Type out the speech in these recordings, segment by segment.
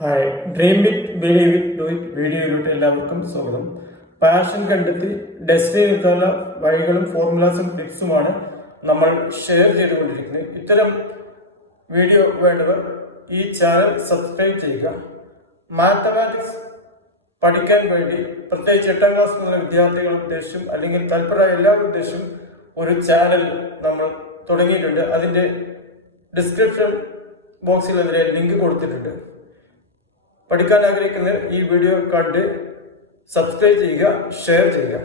Hi, dream with believe it do it വീഡിയോയിലോട്ട് എല്ലാവർക്കും സ്വാഗതം. പാഷൻ കണ്ടെത്തി ഡെസ്റ്റിനി എത്താനുള്ള വഴികളും ഫോർമുലാസും ടിപ്സുമാണ് നമ്മൾ ഷെയർ ചെയ്തുകൊണ്ടിരിക്കുന്നത്. ഇത്തരം വീഡിയോ വേണ്ടവർ ഈ ചാനൽ സബ്സ്ക്രൈബ് ചെയ്യുക. മാത്തമാറ്റിക്സ് പഠിക്കാൻ വേണ്ടി പ്രത്യേകിച്ച് 8ാം ക്ലാസ് മുതൽ വിദ്യാർത്ഥികൾ ഉദ്ദേശിച്ചും അല്ലെങ്കിൽ തൽപരമായ എല്ലാവരും ഉദ്ദേശിച്ചും ഒരു ചാനൽ നമ്മൾ തുടങ്ങിയിട്ടുണ്ട്. അതിൻ്റെ ഡിസ്ക്രിപ്ഷൻ ബോക്സിൽ അതിലെ ലിങ്ക് കൊടുത്തിട്ടുണ്ട്. പഠിക്കാൻ ആഗ്രഹിക്കുന്നവർ ഈ വീഡിയോ കണ്ട് സബ്സ്ക്രൈബ് ചെയ്യുക, ഷെയർ ചെയ്യുക.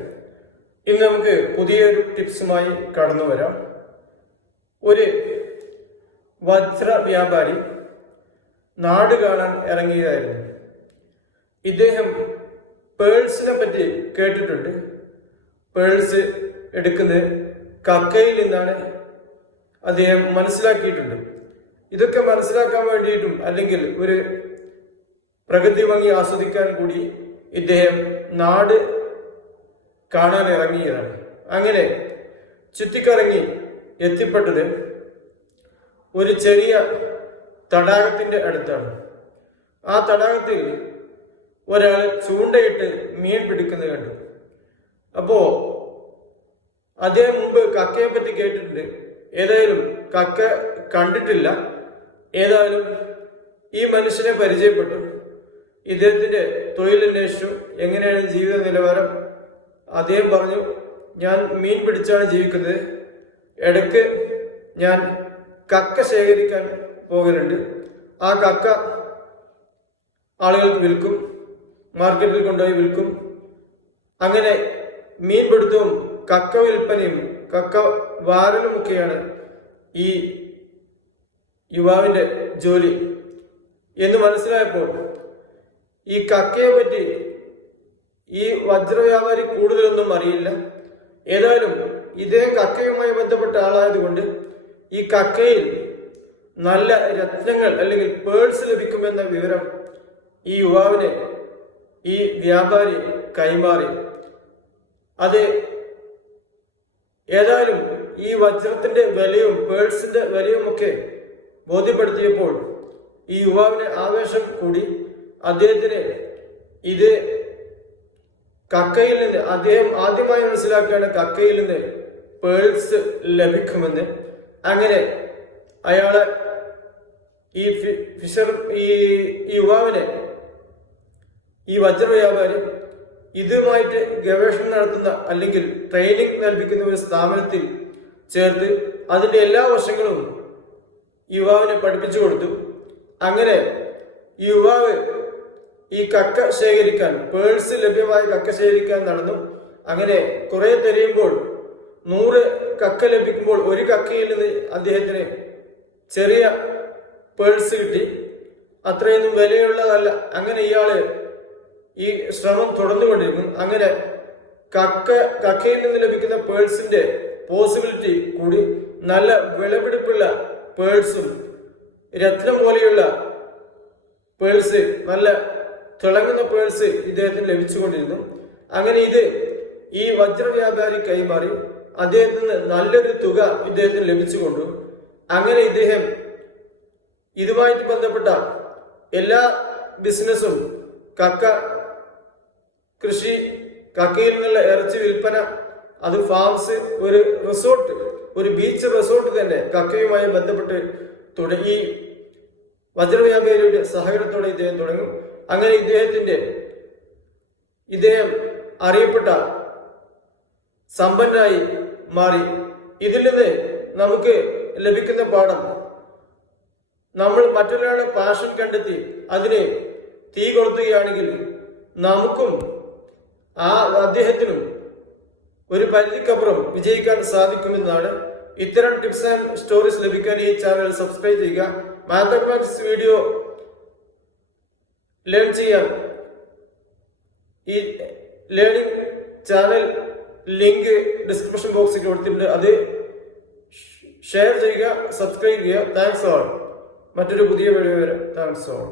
ഇന്ന് നമുക്ക് പുതിയൊരു ടിപ്സുമായി കടന്നു വരാം. ഒരു വജ്ര വ്യാപാരി നാട് കാണാൻ ഇറങ്ങിയതായിരുന്നു. ഇദ്ദേഹം പേഴ്സിനെ പറ്റി കേട്ടിട്ടുണ്ട്. പേഴ്സ് എടുക്കുന്നത് കക്കയിൽ നിന്നാണ് അദ്ദേഹം മനസ്സിലാക്കിയിട്ടുണ്ട്. ഇതൊക്കെ മനസ്സിലാക്കാൻ വേണ്ടിയിട്ടും അല്ലെങ്കിൽ ഒരു പ്രകൃതി ഭംഗി ആസ്വദിക്കാൻ കൂടി ഇദ്ദേഹം നാട് കാണാൻ ഇറങ്ങിയതാണ്. അങ്ങനെ ചുറ്റിക്കറങ്ങി എത്തിപ്പെട്ടത് ഒരു ചെറിയ തടാകത്തിന്റെ അടുത്താണ്. ആ തടാകത്തിൽ ഒരാൾ ചൂണ്ടയിട്ട് മീൻ പിടിക്കുന്നത് കണ്ടു. അപ്പോ അദ്ദേഹം മുമ്പ് കക്കയെ പറ്റി കേട്ടിട്ടുണ്ട്. ഏതായാലും കക്ക കണ്ടിട്ടില്ല. ഏതായാലും ഈ മനുഷ്യനെ പരിചയപ്പെട്ടു. ഇദ്ദേഹത്തിന്റെ തൊഴിലന്വേഷിച്ചു, എങ്ങനെയാണ് ജീവിത നിലവാരം. അദ്ദേഹം പറഞ്ഞു, ഞാൻ മീൻ പിടിച്ചാണ് ജീവിക്കുന്നത്. ഇടയ്ക്ക് ഞാൻ കക്ക ശേഖരിക്കാൻ പോകലുണ്ട്. ആ കക്ക ആളുകൾക്ക് വിൽക്കും, മാർക്കറ്റിൽ കൊണ്ടുപോയി വിൽക്കും. അങ്ങനെ മീൻ പിടുത്തവും കക്ക വിൽപ്പനയും കക്ക വാരലുമൊക്കെയാണ് ഈ യുവാവിന്റെ ജോലി എന്ന് മനസ്സിലായപ്പോൾ ഈ കക്കയെ പറ്റി ഈ വജ്ര വ്യാപാരി കൂടുതലൊന്നും അറിയില്ല. ഏതായാലും ഇദ്ദേഹം കക്കയുമായി ബന്ധപ്പെട്ട ആളായതുകൊണ്ട് ഈ കക്കയിൽ നല്ല രത്നങ്ങൾ അല്ലെങ്കിൽ പേഴ്സ് ലഭിക്കുമെന്ന വിവരം ഈ യുവാവിനെ ഈ വ്യാപാരി കൈമാറി. അത് ഏതായാലും ഈ വജ്രത്തിന്റെ വിലയും പേഴ്സിന്റെ വിലയും ഒക്കെ ബോധ്യപ്പെടുത്തിയപ്പോൾ ഈ യുവാവിന് ആവേശം കൂടി. അദ്ദേഹത്തിന് ഇത് കക്കയിൽ നിന്ന്, അദ്ദേഹം ആദ്യമായി മനസ്സിലാക്കുകയാണ് കക്കയിൽ നിന്ന് പേഴ്സ് ലഭിക്കുമെന്ന്. അങ്ങനെ അയാളെ ഈ യുവാവിനെ ഈ വജ്ര വ്യാപാരി ഇതുമായിട്ട് ഗവേഷണം നടത്തുന്ന അല്ലെങ്കിൽ ട്രെയിനിങ് നൽകിക്കുന്ന ഒരു സ്ഥാപനത്തിൽ ചേർത്ത് അതിന്റെ എല്ലാ വശങ്ങളും യുവാവിനെ പഠിപ്പിച്ചു കൊടുത്തു. അങ്ങനെ ഈ യുവാവ് ഈ കക്ക ശേഖരിക്കാൻ, പേഴ്സ് ലഭ്യമായ കക്ക ശേഖരിക്കാൻ നടന്നു. അങ്ങനെ കുറെ തിരയുമ്പോൾ 100 കക്ക ലഭിക്കുമ്പോൾ ഒരു കക്കയിൽ നിന്ന് അദ്ദേഹത്തിന് ചെറിയ പേഴ്സ് കിട്ടി. അത്രയൊന്നും വിലയുള്ളതല്ല. അങ്ങനെ ഇയാള് ഈ ശ്രമം തുടർന്നുകൊണ്ടിരുന്നു. അങ്ങനെ കക്കയിൽ നിന്ന് ലഭിക്കുന്ന പേഴ്സിന്റെ പോസിബിലിറ്റി കൂടി. നല്ല വിലപിടിപ്പുള്ള പേഴ്സും രത്നം പോലെയുള്ള പേഴ്സ്, നല്ല തിളങ്ങുന്ന പേഴ്സ് ഇദ്ദേഹത്തിന് ലഭിച്ചുകൊണ്ടിരുന്നു. അങ്ങനെ ഇത് ഈ വജ്ര വ്യാപാരി കൈമാറി. അദ്ദേഹത്തിന് നല്ലൊരു തുക ഇദ്ദേഹത്തിന് ലഭിച്ചുകൊണ്ടു. അങ്ങനെ ഇദ്ദേഹം ഇതുമായിട്ട് ബന്ധപ്പെട്ട എല്ലാ ബിസിനസ്സും, കക്ക കൃഷി, കക്കയിൽ നിന്നുള്ള ഇറച്ചി വിൽപ്പന, അത് ഫാംസ്, ഒരു റിസോർട്ട്, ഒരു ബീച്ച് റിസോർട്ട് തന്നെ കക്കയുമായി ബന്ധപ്പെട്ട് തുടങ്ങി. വജ്ര വ്യാപാരിയുടെ സഹകരണത്തോടെ ഇദ്ദേഹം തുടങ്ങും. അങ്ങനെ ഇദ്ദേഹം അറിയപ്പെട്ട സമ്പന്നനായി മാറി. ഇതിൽ നിന്ന് നമുക്ക് ലഭിക്കുന്ന പാഠം, നമ്മൾ മറ്റൊരാളുടെ പാഷൻ കണ്ടെത്തി അതിന് തീ കൊളുത്തുകയാണെങ്കിൽ നമുക്കും അദ്ദേഹത്തിനും ഒരു പരിധിക്കപ്പുറം വിജയിക്കാൻ സാധിക്കുമെന്നാണ്. ഇത്തരം ടിപ്സ് ആൻഡ് സ്റ്റോറീസ് ലഭിക്കാൻ ഈ ചാനൽ സബ്സ്ക്രൈബ് ചെയ്യുക. മാത്തമാറ്റിക്സ് വീഡിയോ ലേൺ ചെയ്യാൻ ഈ ലേണിംഗ് ചാനൽ ലിങ്ക് ഡിസ്ക്രിപ്ഷൻ ബോക്സിൽ കൊടുത്തിട്ടുണ്ട്. അത് ഷെയർ ചെയ്യുക, സബ്സ്ക്രൈബ് ചെയ്യുക. Thanks all. മറ്റൊരു പുതിയ വീഡിയോ വരെ. Thanks all.